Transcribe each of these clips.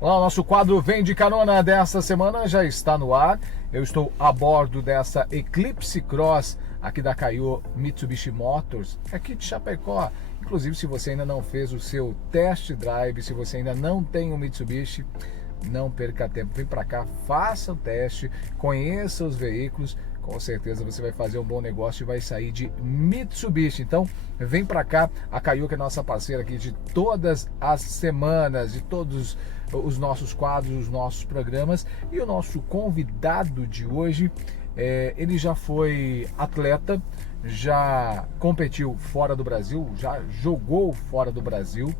Olá, o nosso quadro Vem de Carona dessa semana já está no ar. Eu estou a bordo dessa Eclipse Cross aqui da Kaiô Mitsubishi Motors, aqui de Chapecó. Inclusive, se você ainda não fez o seu test drive, se você ainda não tem um Mitsubishi, não perca tempo, vem para cá, faça o teste, conheça os veículos. Com certeza você vai fazer um bom negócio e vai sair de Mitsubishi. Então, vem para cá, a Kaiô, que é nossa parceira aqui de todas as semanas, de todos os nossos quadros, os nossos programas. E o nosso convidado de hoje, ele já foi atleta, já competiu fora do Brasil, já jogou fora do Brasil.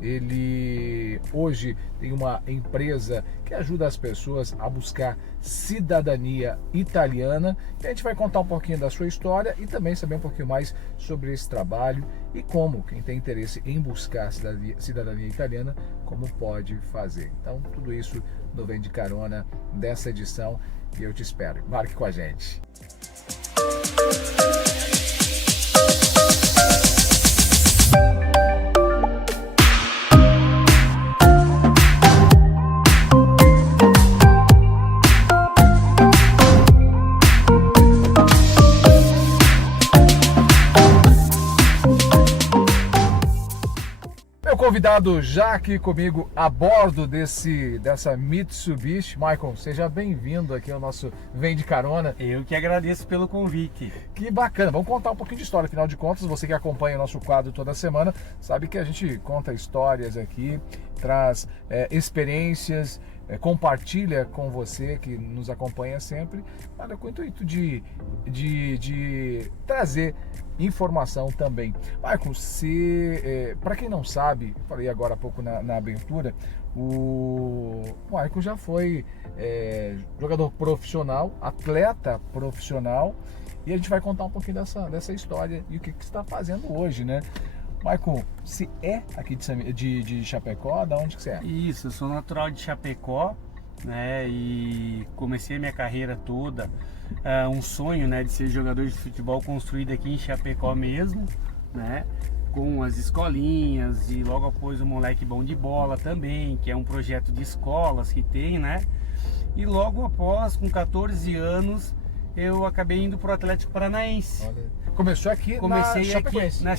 Ele hoje tem uma empresa que ajuda as pessoas a buscar cidadania italiana, e a gente vai contar um pouquinho da sua história e também saber um pouquinho mais sobre esse trabalho e como quem tem interesse em buscar cidadania italiana, como pode fazer. Então, tudo isso no Vem de Carona dessa edição, e eu te espero. Marque com a gente. Convidado já aqui comigo a bordo dessa Mitsubishi. Michael, seja bem-vindo aqui ao nosso Vem de Carona. Eu que agradeço pelo convite. Que bacana, vamos contar um pouquinho de história. Afinal de contas, você que acompanha o nosso quadro toda semana sabe que a gente conta histórias aqui, traz experiências, compartilha com você que nos acompanha sempre, com o intuito de trazer informação também. Michael, para quem não sabe, falei agora há pouco na abertura, o Michael já foi jogador profissional, atleta profissional, e a gente vai contar um pouquinho dessa história e o que você está fazendo hoje, né? Michael, você é aqui de Chapecó? Da onde que você é? Isso, eu sou natural de Chapecó, né? E comecei a minha carreira toda, um sonho, né, de ser jogador de futebol construído aqui em Chapecó mesmo, né? Com as escolinhas e logo após o Moleque Bom de Bola também, que é um projeto de escolas que tem, né? E logo após, com 14 anos, eu acabei indo para o Atlético Paranaense. Olha. Começou aqui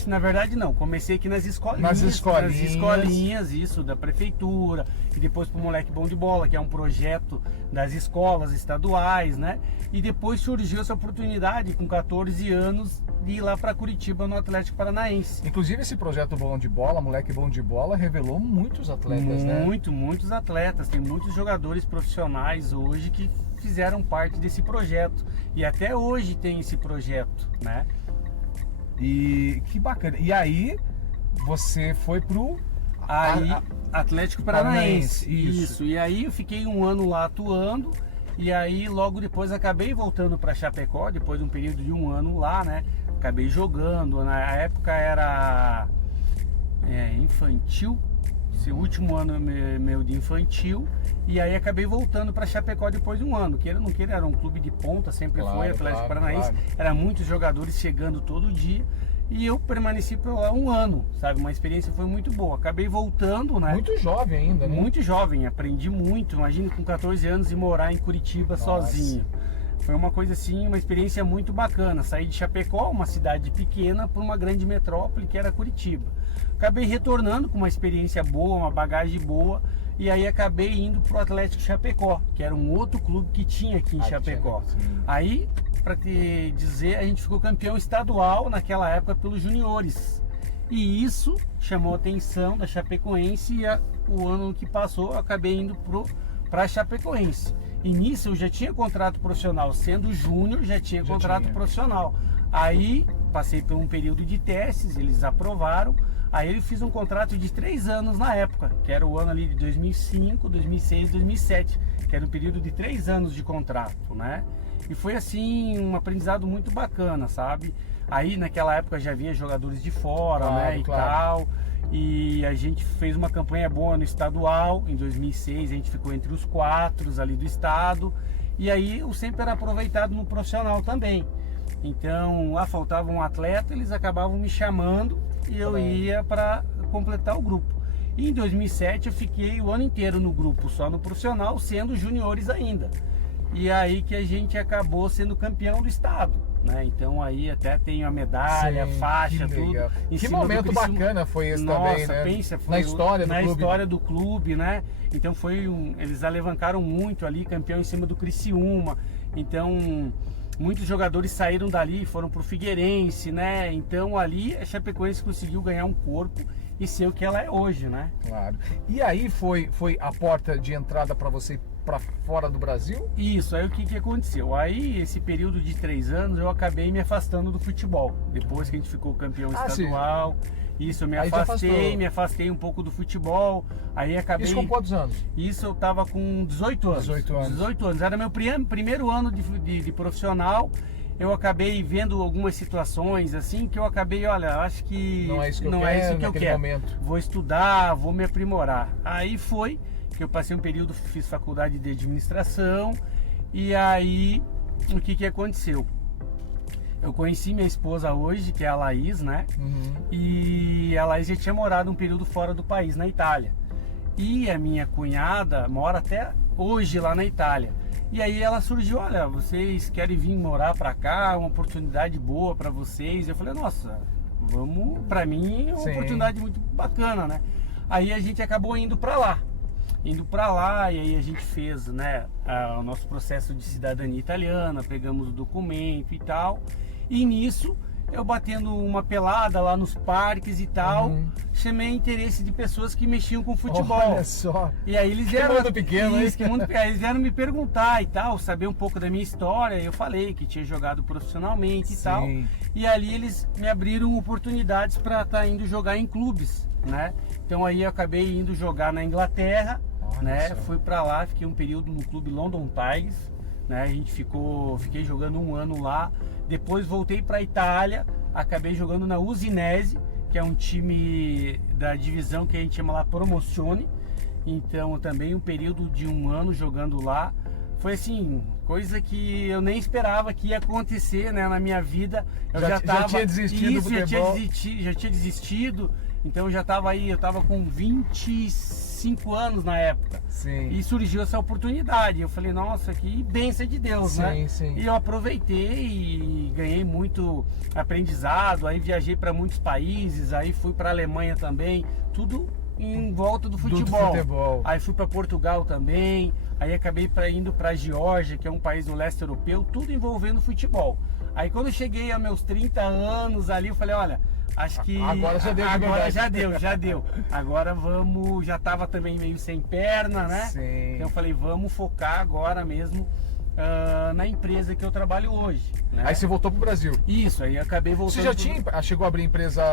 na verdade não, comecei aqui nas escolinhas. Nas escolinhas, isso, da prefeitura, e depois pro Moleque Bom de Bola, que é um projeto das escolas estaduais, né? E depois surgiu essa oportunidade, com 14 anos, de ir lá para Curitiba, no Atlético Paranaense. Inclusive esse projeto Bom de Bola, Moleque Bom de Bola, revelou muitos atletas, né? Muitos atletas, tem muitos jogadores profissionais hoje que fizeram parte desse projeto, e até hoje tem esse projeto, né? E que bacana. E aí você foi pro Atlético Paranaense. Isso. E aí eu fiquei um ano lá atuando, e aí logo depois acabei voltando para Chapecó, depois de um período de um ano lá, né? Acabei jogando. Na época era infantil, esse último ano meu de infantil. E aí acabei voltando para Chapecó depois de um ano. Queira ou não queira, era um clube de ponta, sempre foi Atlético Paranaense. Claro. Era muitos jogadores chegando todo dia. E eu permaneci por lá um ano, sabe? Uma experiência foi muito boa. Acabei voltando, né? Muito jovem ainda, né? Muito jovem, aprendi muito. Imagina com 14 anos e morar em Curitiba sozinho. Foi uma coisa assim, uma experiência muito bacana. Saí de Chapecó, uma cidade pequena, para uma grande metrópole que era Curitiba. Acabei retornando com uma experiência boa, uma bagagem boa. E aí acabei indo pro Atlético Chapecó, que era um outro clube que tinha aqui em Chapecó. Aí, para te dizer, a gente ficou campeão estadual naquela época pelos juniores. E isso chamou a atenção da Chapecoense, e o ano que passou eu acabei indo para Chapecoense. E nisso eu já tinha contrato profissional, sendo júnior já tinha contrato profissional. Aí passei por um período de testes, eles aprovaram. Aí eu fiz um contrato de 3 anos na época, que era o ano ali de 2005, 2006, 2007, que era um período de 3 anos de contrato, né? E foi assim, um aprendizado muito bacana, sabe? Aí naquela época já vinha jogadores de fora, né, e tal. E a gente fez uma campanha boa no estadual, em 2006 a gente ficou entre os 4 ali do estado. E aí eu sempre era aproveitado no profissional também. Então lá faltava um atleta, eles acabavam me chamando e eu ia para completar o grupo. E em 2007 eu fiquei o ano inteiro no grupo, só no profissional, sendo juniores ainda. E aí que a gente acabou sendo campeão do estado, né? Então aí até tenho a medalha, Sim, faixa, que tudo. legal. Em Que cima do momento Criciúma. bacana foi esse Nossa, também, né? pensa, foi Na história do na clube. história do clube, né? Então eles alavancaram muito ali, campeão em cima do Criciúma. Então muitos jogadores saíram dali, foram pro Figueirense, né? Então ali a Chapecoense conseguiu ganhar um corpo e ser o que ela é hoje, né? Claro. E aí foi a porta de entrada para você para fora do Brasil? Isso, aí o que aconteceu? Aí, esse período de 3 anos, eu acabei me afastando do futebol. Depois que a gente ficou campeão estadual, isso, eu me Aí me afastei um pouco do futebol. Aí acabei... Isso com quantos anos? Isso eu tava com 18 anos. 18 anos. 18 anos. Era meu primeiro ano de profissional. Eu acabei vendo algumas situações assim que eu acabei, olha, acho que não é isso que eu quero, momento. Vou estudar, vou me aprimorar. Aí foi que eu passei um período, fiz faculdade de administração e aí o que aconteceu? Eu conheci minha esposa hoje, que é a Laís, né? Uhum. E a Laís já tinha morado um período fora do país, na Itália. E a minha cunhada mora até hoje lá na Itália. E aí ela surgiu, olha, vocês querem vir morar pra cá, uma oportunidade boa pra vocês. Eu falei, nossa, vamos, pra mim é uma oportunidade muito bacana, né? Aí a gente acabou indo pra lá. E aí a gente fez, né, o nosso processo de cidadania italiana, pegamos o documento e tal. E nisso, eu batendo uma pelada lá nos parques e tal, chamei interesse de pessoas que mexiam com futebol. Olha só. E aí eles vieram, mundo pequeno, aí eles vieram me perguntar e tal, saber um pouco da minha história. Eu falei que tinha jogado profissionalmente e tal. E ali eles me abriram oportunidades para estar indo jogar em clubes, né? Então aí eu acabei indo jogar na Inglaterra, né? Fui para lá, fiquei um período no clube London Tigers, né? Fiquei jogando um ano lá. Depois voltei para a Itália, acabei jogando na Udinese, que é um time da divisão que a gente chama lá Promozione. Então também um período de um ano jogando lá. Foi assim, coisa que eu nem esperava que ia acontecer, né, na minha vida. Eu já tinha desistido do futebol. Já tinha desistido. Então eu já estava aí, eu estava com 25 anos na época. Sim. E surgiu essa oportunidade. Eu falei, nossa, que bênção de Deus, né? Sim. E eu aproveitei e ganhei muito aprendizado. Aí viajei para muitos países, aí fui para a Alemanha também, tudo em volta do futebol. Aí fui para Portugal também. Aí acabei indo para a Geórgia, que é um país do leste europeu, tudo envolvendo futebol. Aí quando eu cheguei aos meus 30 anos ali, eu falei, olha, acho que agora já deu. Agora já deu. Agora vamos, já tava também meio sem perna, né? Sim. Então eu falei, vamos focar agora mesmo na empresa que eu trabalho hoje, né? Aí você voltou pro Brasil. Isso, aí acabei voltando. Você já chegou a abrir empresa,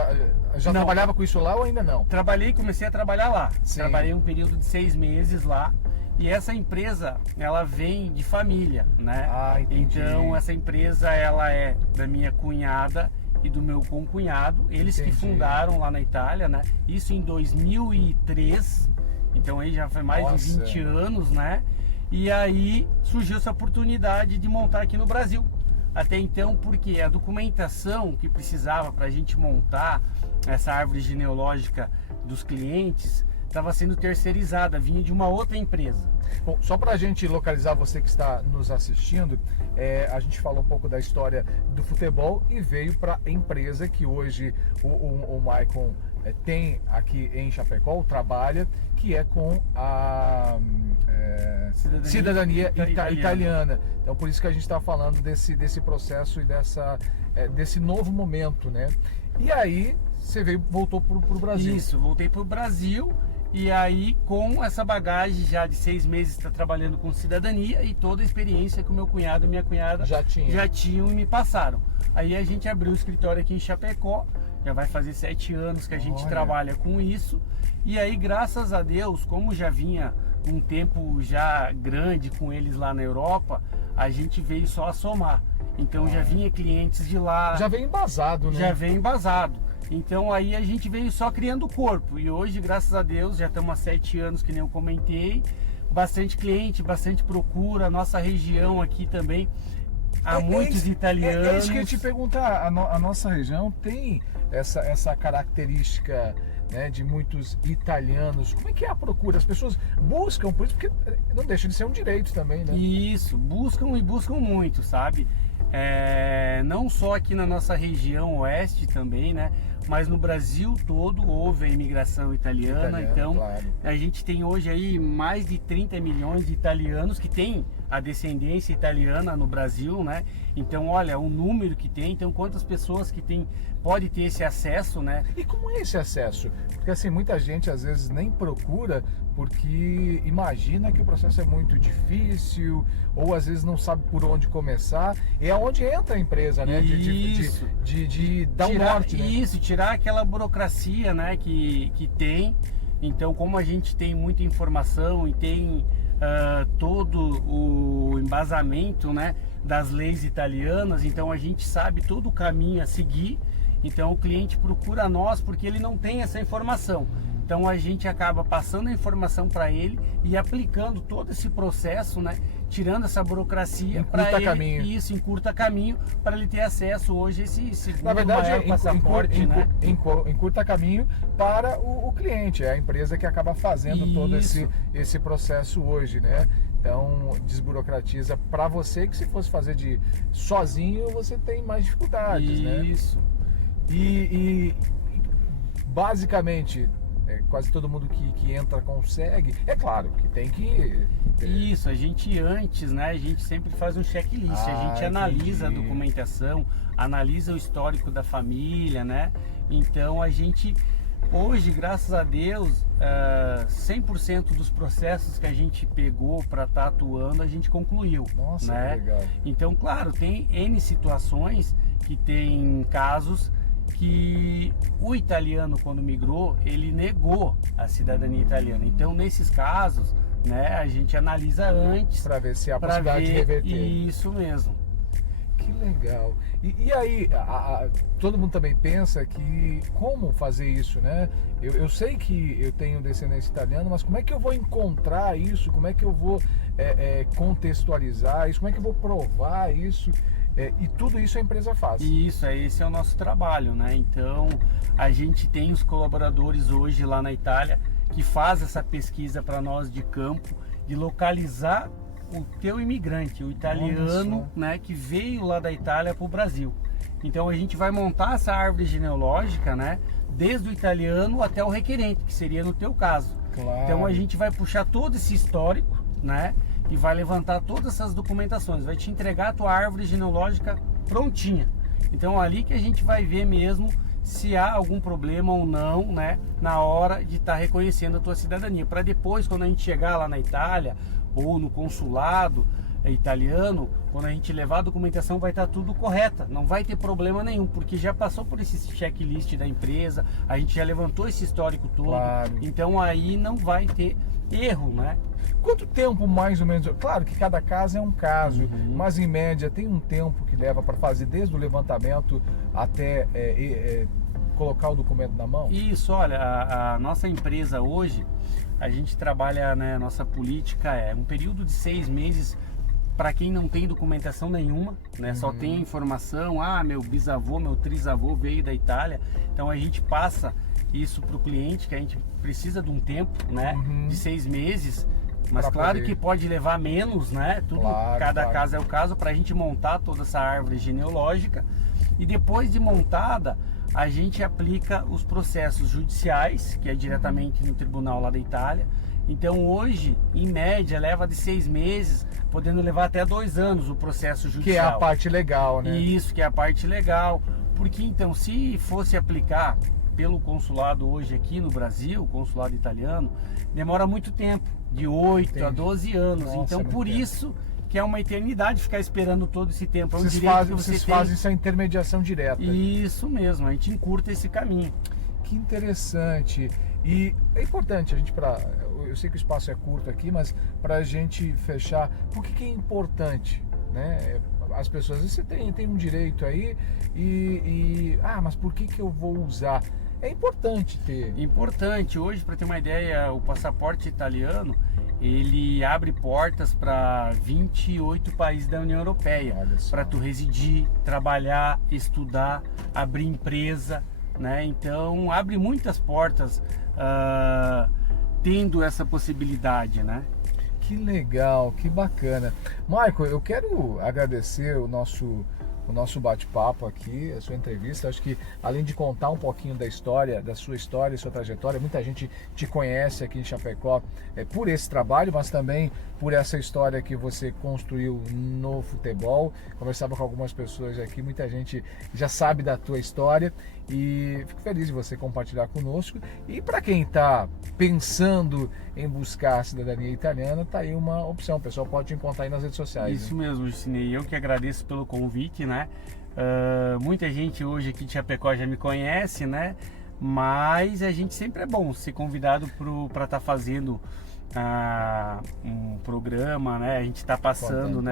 já Não. trabalhava com isso lá ou ainda não? Comecei a trabalhar lá. Sim. Trabalhei um período de 6 meses lá. E essa empresa, ela vem de família, né? Entendi. Então essa empresa, ela é da minha cunhada e do meu concunhado. Eles que fundaram lá na Itália, né? Isso em 2003. Então aí já foi mais de 20 anos, né? E aí surgiu essa oportunidade de montar aqui no Brasil. Até então, porque a documentação que precisava para a gente montar essa árvore genealógica dos clientes estava sendo terceirizada, vinha de uma outra empresa. Bom, só para a gente localizar você que está nos assistindo, a gente falou um pouco da história do futebol e veio para a empresa que hoje o Maicon tem aqui em Chapecó, trabalha, que é com a cidadania italiana. Então por isso que a gente está falando desse processo e desse novo momento, né? E aí você voltou para o Brasil. Isso, voltei para o Brasil. E aí, com essa bagagem já de 6 meses trabalhando com cidadania e toda a experiência que o meu cunhado e minha cunhada já tinham e me passaram. Aí a gente abriu o escritório aqui em Chapecó, já vai fazer 7 anos que a gente trabalha com isso. E aí, graças a Deus, como já vinha um tempo já grande com eles lá na Europa, a gente veio só a somar. Então já vinha clientes de lá. Já veio embasado, né? Já veio embasado. Então aí a gente veio só criando o corpo. E hoje, graças a Deus, já estamos há 7 anos, que nem eu comentei. Bastante cliente, bastante procura. Nossa região aqui também, há muitos italianos. É isso que eu ia te perguntar. A nossa região tem essa característica né, de muitos italianos. Como é que é a procura? As pessoas buscam por isso, porque não deixa de ser um direito também, né? Isso, buscam e buscam muito, sabe? Não só aqui na nossa região oeste também, né? Mas no Brasil todo houve a imigração italiana, então claro. a gente tem hoje aí mais de 30 milhões de italianos que têm a descendência italiana no Brasil, né? Então, olha, o número que tem, então quantas pessoas que tem, pode ter esse acesso, né? E como é esse acesso? Porque assim, muita gente às vezes nem procura porque imagina que o processo é muito difícil, ou às vezes não sabe por onde começar. É onde entra a empresa, né? De dar um norte, né? Isso, tirar aquela burocracia, né, que tem. Então, como a gente tem muita informação e tem todo o embasamento, né, das leis italianas, então a gente sabe todo o caminho a seguir. Então o cliente procura nós porque ele não tem essa informação. Então a gente acaba passando a informação para ele e aplicando todo esse processo, né, tirando essa burocracia para ele, caminho. Isso encurta caminho para ele ter acesso hoje a esse segundo Na verdade, maior passaporte, né? Encurta caminho para o cliente, é a empresa que acaba fazendo todo esse processo hoje, né? Então desburocratiza para você, que se fosse fazer sozinho você tem mais dificuldades, né? Isso. E basicamente quase todo mundo que entra consegue. É claro que tem que... Isso, a gente antes, né? A gente sempre faz um checklist, a gente analisa a documentação, analisa o histórico da família, né? Então a gente, hoje, graças a Deus, 100% dos processos que a gente pegou para estar atuando, a gente concluiu. Nossa, né? Que legal. Então, claro, tem N situações que tem casos que o italiano, quando migrou, ele negou a cidadania italiana. Então, nesses casos, né, a gente analisa antes para ver se há possibilidade de reverter. Isso mesmo. Que legal. E aí, todo mundo também pensa que como fazer isso, né? Eu sei que eu tenho descendência italiana, mas como é que eu vou encontrar isso? Como é que eu vou contextualizar isso? Como é que eu vou provar isso? E tudo isso a empresa faz. Isso, esse é o nosso trabalho, né? Então, a gente tem os colaboradores hoje lá na Itália que faz essa pesquisa para nós de campo, de localizar o teu imigrante, o italiano, né, que veio lá da Itália para o Brasil. Então a gente vai montar essa árvore genealógica, né, desde o italiano até o requerente, que seria no teu caso. Claro. Então a gente vai puxar todo esse histórico, né, e vai levantar todas essas documentações, vai te entregar a tua árvore genealógica prontinha. Então ali que a gente vai ver mesmo se há algum problema ou não, né, na hora de estar reconhecendo a tua cidadania, para depois, quando a gente chegar lá na Itália ou no consulado italiano, quando a gente levar a documentação vai estar tudo correta, não vai ter problema nenhum, porque já passou por esse checklist da empresa, a gente já levantou esse histórico todo, claro. Então aí não vai ter erro, né? Quanto tempo mais ou menos? Claro que cada caso é um caso, mas em média tem um tempo que leva para fazer desde o levantamento até colocar o documento na mão? Isso, olha, a nossa empresa hoje, a gente trabalha, né, nossa política é um período de 6 meses para quem não tem documentação nenhuma, né, só tem informação, meu bisavô, meu trisavô veio da Itália, então a gente passa isso para o cliente, que a gente precisa de um tempo, né, de 6 meses, mas pra claro poder. Que pode levar menos, né, tudo, Claro, cada claro. caso é o caso, para a gente montar toda essa árvore genealógica, e depois de montada, a gente aplica os processos judiciais, que é diretamente no tribunal lá da Itália. Então hoje, em média, leva de 6 meses, podendo levar até 2 anos o processo judicial. Que é a parte legal, né? Isso, que é a parte legal. Porque então, se fosse aplicar pelo consulado hoje aqui no Brasil, o consulado italiano, demora muito tempo, de 8 a 12 anos. Nossa, então, por isso que é uma eternidade ficar esperando todo esse tempo. É um direito que vocês fazem essa intermediação direta. Isso mesmo, a gente encurta esse caminho. Que interessante. E é importante a gente, eu sei que o espaço é curto aqui, mas para a gente fechar, por que é importante, né? As pessoas, você tem um direito aí mas por que eu vou usar? É importante ter. Importante. Hoje, para ter uma ideia, o passaporte italiano, ele abre portas para 28 países da União Europeia, para tu residir, trabalhar, estudar, abrir empresa, né? Então abre muitas portas tendo essa possibilidade, né? Que legal, que bacana. Marco, eu quero agradecer o nosso bate-papo aqui, a sua entrevista. Acho que além de contar um pouquinho da história, da sua história, sua trajetória, muita gente te conhece aqui em Chapecó por esse trabalho, mas também por essa história que você construiu no futebol. Conversava com algumas pessoas aqui, muita gente já sabe da tua história e fico feliz de você compartilhar conosco. E para quem está pensando em buscar a cidadania italiana, tá aí uma opção. O pessoal pode te encontrar aí nas redes sociais. Isso mesmo, Justinei. Eu que agradeço pelo convite, né? Muita gente hoje aqui de Chapecó já me conhece, né? Mas a gente sempre é bom ser convidado para estar fazendo um programa, né? A gente está passando,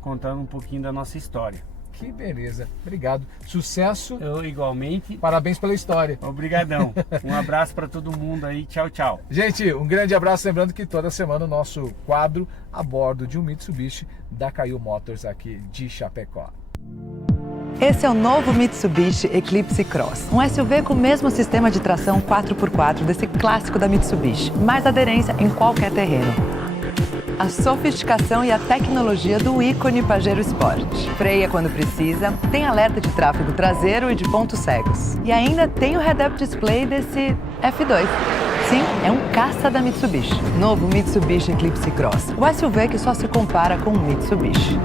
contando um pouquinho da nossa história. Que beleza, obrigado, sucesso. Eu igualmente. Parabéns pela história. Obrigadão. Um abraço para todo mundo aí, tchau, tchau. Gente, um grande abraço, lembrando que toda semana o nosso quadro a bordo de um Mitsubishi da Caio Motors aqui de Chapecó. Esse é o novo Mitsubishi Eclipse Cross, um SUV com o mesmo sistema de tração 4x4 desse clássico da Mitsubishi, mais aderência em qualquer terreno. A sofisticação e a tecnologia do ícone Pajero Sport. Freia quando precisa, tem alerta de tráfego traseiro e de pontos cegos. E ainda tem o head-up display desse F2. Sim, é um caça da Mitsubishi. Novo Mitsubishi Eclipse Cross, o SUV que só se compara com o Mitsubishi.